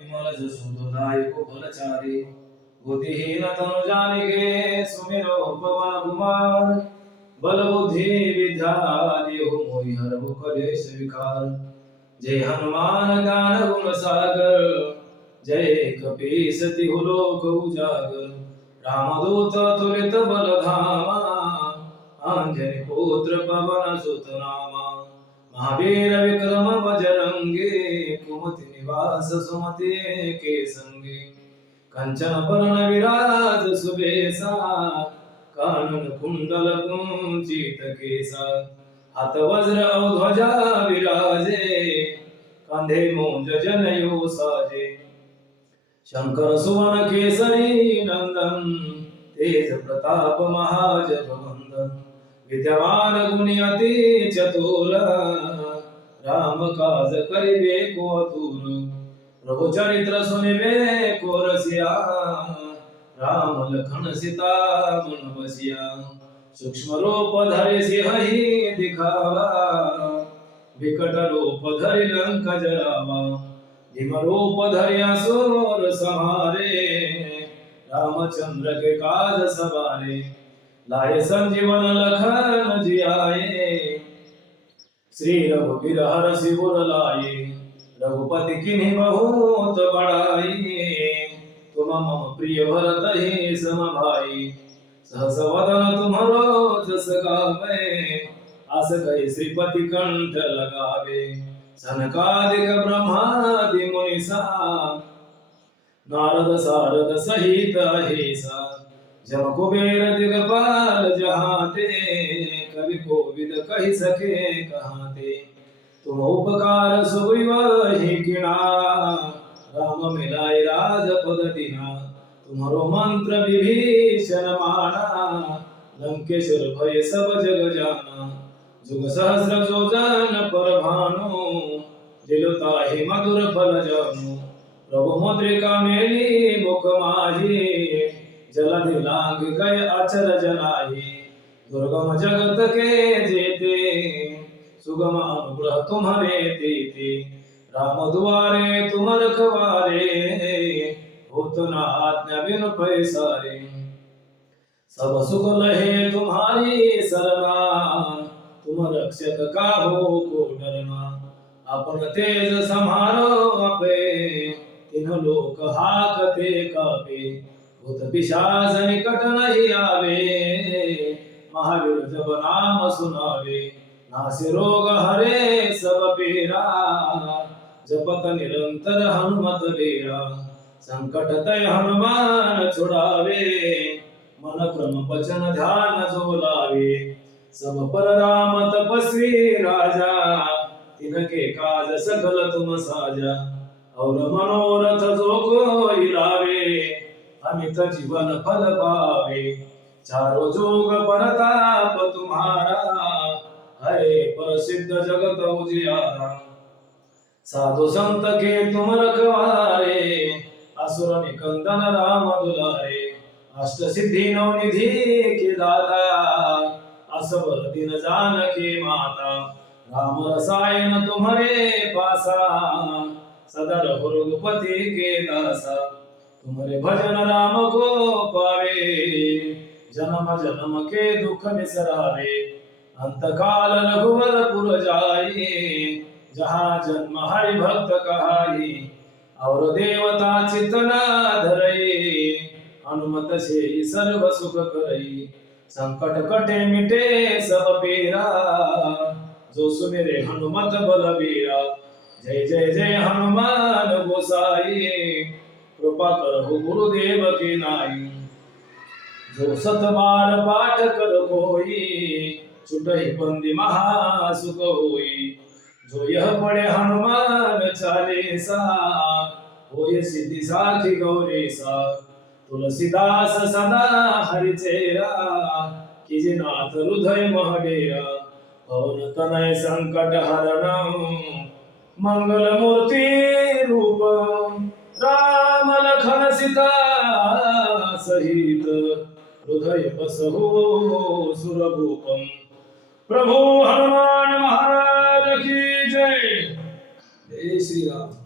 विमल जसोदायक फलचारी बुद्धिहीन तनु जानिके सुमिरो पवन कुमार बल बुद्धि विद्या देहु मोहि हरहु कलेश विकार जय हनुमान ज्ञान गुण सागर जय कपीस तिहु लोक उजागर रामदूत तुलित बल धामा अंजनी पुत्र पवन सुत नामा महावीर विक्रम बजरंगी कुमति निवास सुमति के संगी कंचन बरन विराज सुबेसा कानन कुंडल कुंचित केसा हाथ वज्र ध्वजा विराजे कंधे मूंज जनेऊ साजे शंकर सुवन केसरी नंदन तेज प्रताप महाजगवंदन विद्यावान गुणी अति चतुर राम काज करिबे को अतुर प्रभु चरित्र सुनिबे को रसिया राम लखन सीता मन बसिया सूक्ष्म रूप धरि सिंहि दिखावा विकट रूप धरि लंक जरावा धीम रूप धरि असुर संहारे रामचंद्र के काज सवारे लाए संजीवन लखन जियाए श्री रघुवीर हरषि उर लाए रघुपति किन्हीं बहुत बड़ाई तुम मम प्रिय भरत ही सम भाई सहस वदन तुम्हारो जस गावे आस कहि श्रीपति कंठ लगावे सनकादिक ब्रह्मादि मुनिसा नारद सारद सहित अहिसा जम कुबेर दिगपाल जहाते कवि कोविद कहि सके कहाते तुम उपकार सुग्रीवहि किना राम मिलाए राजपद दीना तुम्हारो मंत्र विभीषण माना लंकेश्वर भय सब जग जाना जुग सहस्र जोजन पर भानु दिलताहि मधुर फल जानु प्रभु मुद्रिका मेली मुख माही जलधि लांग गए अचर जनाही दुर्गम जगत के जेते सुगम अनुग्रह तुम्हारे देते राम दुआरे तुम रखवारे होत न आज्ञा बिनु पैसारे सब सुख लहे तुम्हारी सरना तुम रक्षक काहू को डरना अपन तेज संहारो अपे तीन लोक हाकते कापे भूत पिशाच निकट नहीं आवे महावीर जब नाम सुनावे नासे रोग हरे सब पीरा जपत निरंतर हनुमत वीरा संकट तय हनुमान छुड़ावे मन क्रम वचन ध्यान जो लावे सब पर राम तपस्वी राजा तिनके काज सकल तुम साजा और मनोरथ जो कोई लावे अमित जीवन फल पावे चारों जोग परताप तुम्हारा है प्रसिद्ध जगत उजियारा साधु संत के तुम रखवारे असुर निकंदन राम दुलारे अष्ट सिद्धि नौ निधि के दाता असबर दिन जानकी माता राम रसायन तुम्हारे पासा सदा रहो रघुपति के दासा तुम्हारे भजन राम को पावे जन्म जन्म के दुख बिसरावे अंत काल रघुवरपुर जाई जहाँ जन्म हरि भक्त कहाई और देवता चितना धरई हनुमत से सर्व सुख करई संकट कटे मिटे सब पीरा जो सुमिरे हनुमत बलबीरा जय जय जय हनुमान गोसाई कृपा करहु गुरुदेव की नाई जो सत बार पाठ कर कोई छुटहि बंदी महासुख होई जो यह पढ़े हनुमान चालीसा होय सिद्धि साखी गौरीसा तुलसीदास सदा हरि चेरा कीजे नाथ हृदय महडेरा पवन तनय संकट हरणम मंगल मूर्ति रूप राम लखन सीता सहित हृदय बसहु सुरभूपम प्रभु हनुमान महाराज की जय। जय श्री राम।